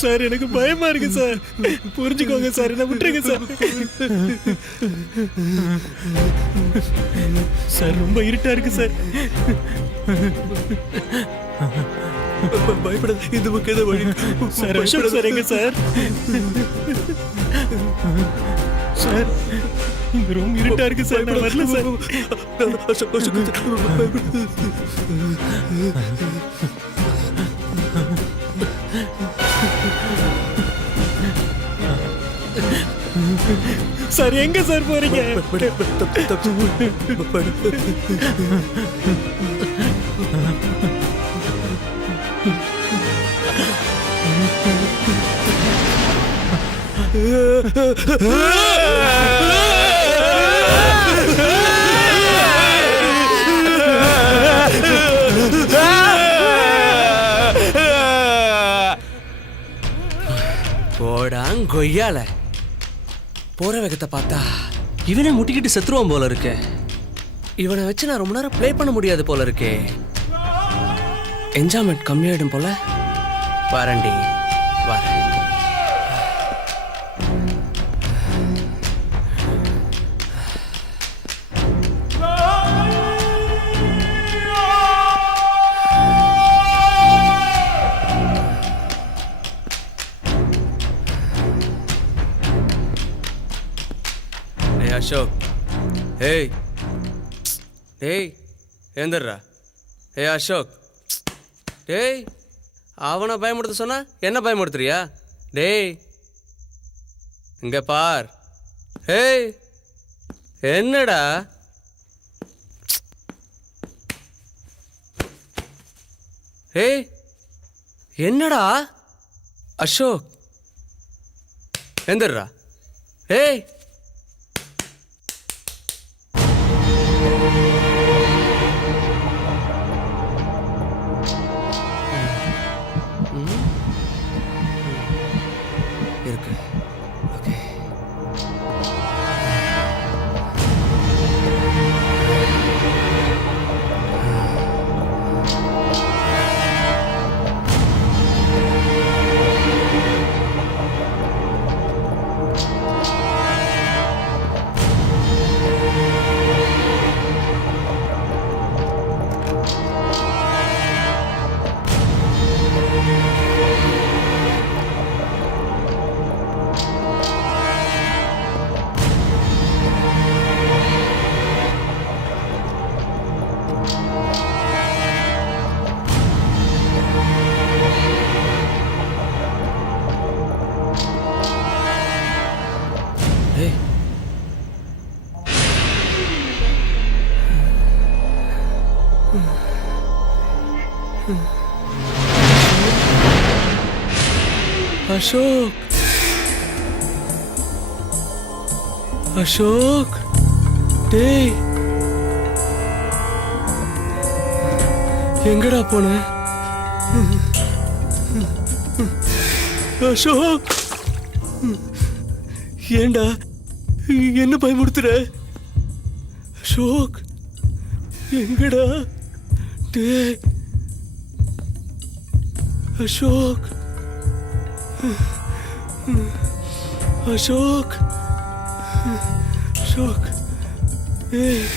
Sir எனக்கு பயமா இருக்கு சார், புரிஞ்சுக்கோங்க சார், என்ன விட்டுருங்க சார். சார் ரொம்ப இருட்டா இருக்கு சார். பயப்படாத, இந்த பக்கம் ஏதோ வழி சார். அசோக் சார் எங்க சார்? சார் இந்த ரூம் இருட்டா இருக்கு சார், நான் வரல சார். அசோக், பயப்படாத. சார் எங்க சார் போறீங்க? போடாங் கொய்யால, போற வேகத்தை பார்த்தா இவனை முட்டிக்கிட்டு செத்துருவான் போல இருக்கு. இவனை வச்சு நான் ரொம்ப நேரம் ப்ளே பண்ண முடியாது போல இருக்கே. என்ஜாய்மெண்ட் கம்மியாயிடும் போல. வரண்டி வர. அசோக், ஏய் டேய் ஏந்தர்றா. ஏ அசோக், டேய் அவனை பயமுடுத்த சொன்னா என்ன பயமுடுத்துறியா? டேய் இங்க பார். ஏய் என்னடா? ஏய் என்னடா அசோக், எந்தர்றா. ஏய் இருக்கு. ஓகே. அசோக், அசோக், டேய் எங்கடா போன? அசோக், ஏண்டா என்ன பயமுடுத்துற? அசோக் எங்கடா? டேய் அசோக், அசோக், அசோக், ஏய்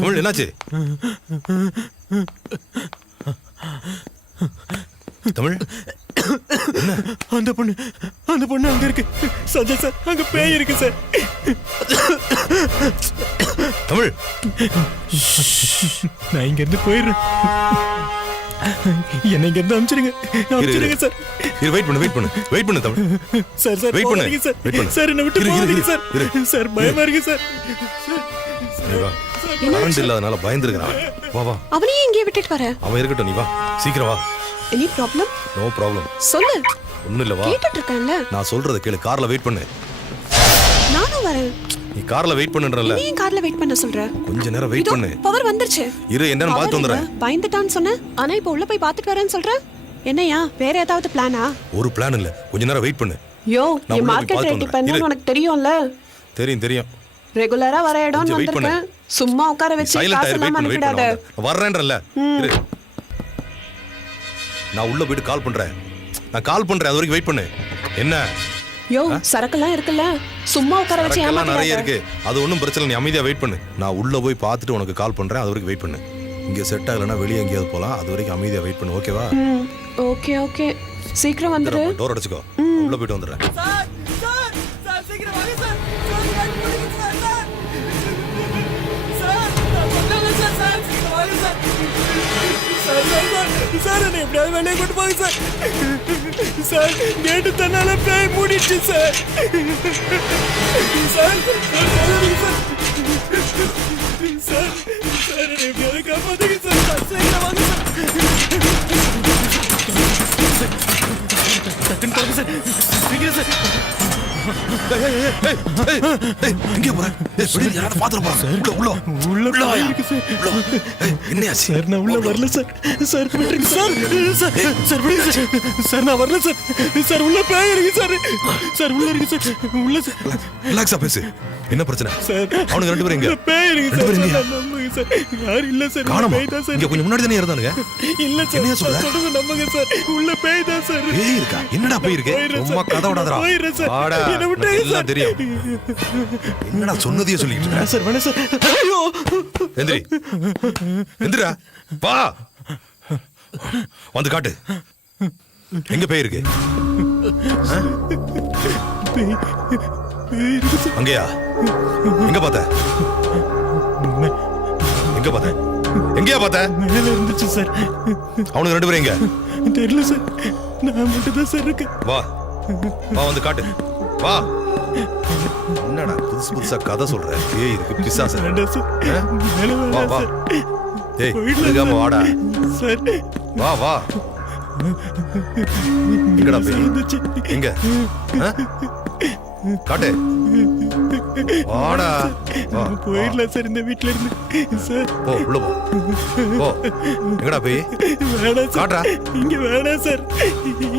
தமிழ் என்னாச்சு? தமிழ் அந்த பொண்ணு அங்க இருக்கு சஞ்சய் சார். அங்க பேய் இருக்கு சார். தமிழ் நான் இங்க இருந்து போயிடுறேன். என்னை இங்க இருந்து அனுப்பிச்சிருங்க சார். இரு, வெயிட் பண்ணு தமிழ். சார் Wait பண்ணு. போகாதீங்க சார். Wait பண்ணு. சார் என்னை விட்டு இரு, போகாதீங்க இரு, சார். இரு. சார் பயமா இருக்கு சார். நீ வா. கரண்ட் இல்லாதனால பயந்துருக்கிறான். வா வா, அவனையே இங்கே விட்டுட்டு வர. அவன் இருக்கட்டும், நீ வா சீக்கிரம் வா. Any problem? No problem. சொல்லு. ஒண்ணும் இல்ல, வா. கேட்டுட்டு இருக்கேன்ல. நான் சொல்றத கேளு. கார்ல வெயிட் பண்ணு. நானும் வரேன். நீ கார்ல வெயிட் பண்ணுன்றல. நீ கார்ல வெயிட் பண்ண சொல்ற. கொஞ்ச நேரம் வெயிட் பண்ணு. பவர் வந்துருச்சு. இரு, என்னன்னு பார்த்து வந்துறேன். பயந்துட்டான்னு சொன்ன. ஆனா இப்ப உள்ள போய் பார்த்துட்டு வரேன்னு சொல்ற. என்னையா வேற ஏதாவது பிளானா? ஒரு பிளான் இல்ல, கொஞ்ச நேரம் வெயிட் பண்ணு. யோ, நான் நீ உள்ள போய் மார்க்கெட் பார்த்து ரேட் இப்ப வந்துடுறேன். என்னன்னு உனக்கு தெரியும்ல. தெரியும். ரெகுலரா வர இடம் கொஞ்சம் wait வந்திருக்கேன். சும்மா உட்கார வச்சு சைலண்டா காசு இரு, வெயிட் எல்லாம் பண்ணு, வெயிட் அனுப்பிடாத. பண்ணு. வர்றேன்றல. இரு. நான் உள்ள போயிட்டு கால் பண்றேன். அது வரைக்கும் வெயிட் பண்ணு. என்ன? யோ, சரக்கெல்லாம் இருக்குல்ல. சும்மா உட்கார வச்சு சரக்கெல்லாம் நிறைய ஏமாத்தாத. இருக்கு. அது ஒண்ணும் பிரச்சனை இல்லை, நீ அமைதியா வெயிட் பண்ணு. நான் உள்ள போய் பார்த்துட்டு உனக்கு கால் பண்றேன். அது வரைக்கும் வெயிட் பண்ணு. இங்க செட் ஆகலைன்னா வெளியே எங்கேயாவது போலாம். அது வரைக்கும் அமைதியா வெயிட் பண்ணு, ஓகேவா? ஓகே ஓகே, சீக்கிரம் வந்துரு. டோர் அடிச்சுக்கோ. உள்ள போயிட்டு வந்துடுறேன். சார் என்னை எப்படியாவது வெளியே கொண்டு போங்க சார். சார் கேட்டு தன்னால பேய் மூடிடுச்சு சார். சார் சார் சார் என்னை எப்படியாவது காப்பாத்துங்க சார். சீக்கிரம் வாங்க சார். டக்குன்னு போங்க சார். சீக்கிரம் சார். எங்கே போற? யாராவது பாத்துட்டு போறாங்க. உள்ள இருக்கு சார். என்னையாச்சு? சார் நான் உள்ள வரல சார். சார் விட்டுருங்க சார். சார் சார் விடுங்க சார். சார் நான் வரல சார். சார் உள்ள பேய் இருக்கு சார். சார் உள்ள இருக்கு சார். உள்ள சார். ரிலாக்ஸா பேசு. என்ன பிரச்சனை? சார் அவனுக்கு ரெண்டு பேரும் எங்க? பேய் இருக்கு ரெண்டு பேரும் சார். எங்க? நம்புங்க சார். யாரும் இல்ல சார். காணோமா? பேய் தான் சார். இங்க கொஞ்சம் முன்னாடி தானே இருந்தானுங்க. இல்ல சார். என்னையா சொல்ற? சொல்றது நம்புங்க சார். உள்ள பேய் தான் சார். பேய் இருக்கா? என்னடா பேய் இருக்கு? போயிடுறேன் சும்மா சார். கதை விடாதடா. போயிடுறேன் சார். வாடா. என்னை விட்டுருங்க எனக்கு எல்லாம் சார். தெரியும். என்னடா சொன்னதையே சொல்லிட்டு இருக்க? சார் வேணாம் சார். ஐயோ எந்திரி. எந்திரா. வா. வந்து காட்டு. எங்க பேய் இருக்கு? பேய் இருக்கு சார். அங்கயா? எங்க பார்த்த? எங்க பார்த்த? எங்கயா பார்த்த? மேல இருந்துச்சு சார். அவனுக்கு ரெண்டு பேரும் எங்க? தெரியல சார். நான் மட்டும் தான் சார் இருக்கேன். வா. வா, வந்து காட்டு. வா. என்னடா புதுசா கதை சொல்ற? பேய் இருக்கு, பிசாசு. வேண்டாம் சார். மேல வா வேண்டாம் வா. சார். ஏய், போயிடலாம் இருக்காம சார். வாடா. சார் வா வா. எங்கடா பேய்? இருந்துச்சு. எங்க? ஆ? காட்டு. வாடா. வா. போயிடலாம் சார் இந்த வீட்ல இருந்து. சார் போ, உள்ள போ. போ. எங்கடா பேய்? வேணாம் சார். காட்டுறா. இங்க வேணாம் சார்.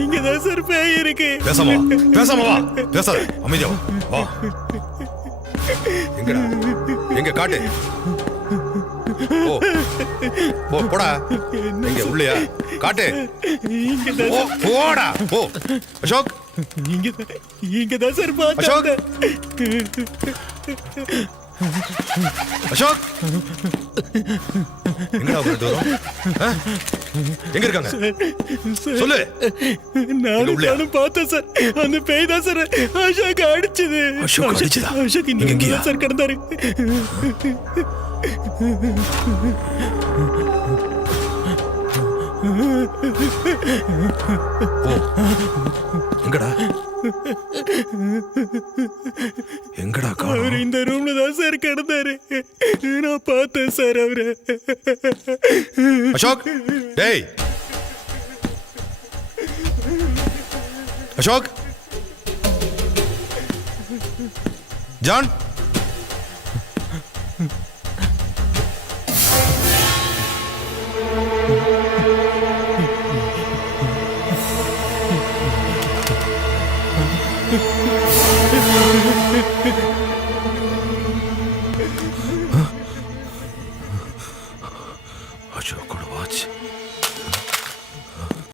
இங்கதான் சார் பேய் இருக்கு. பேசாம வா. பேசாம வா. பேசாத. அமைதியா வா. வா. எங்கடா? எங்க காட்டு. போ. போ, போடா. எங்க உள்ளயா? காட்டு. இங்கதான் போ, போடா. போ. அசோக். இங்கதான் சார் அசோக். பார்த்தேன். அசோக். எங்கடா போயிட்டு வரோம்? ஆ? எங்க இருக்காங்க? சொல்லு. நானும் பார்த்தேன் சார். அந்த பேய் தான் சார் அசோக் அடிச்சது. அசோக் அடிச்சதா? அசோக் நீங்க எங்கயா? இங்க சார் கிடந்தாரு. போ. எங்கடா? எங்கடா அவர் காணோம்? இந்த ரூம்ல தான் சார் கிடந்தாரு. நான் பார்த்தேன் சார் அவரை. அசோக், டேய் அசோக், ஜான்,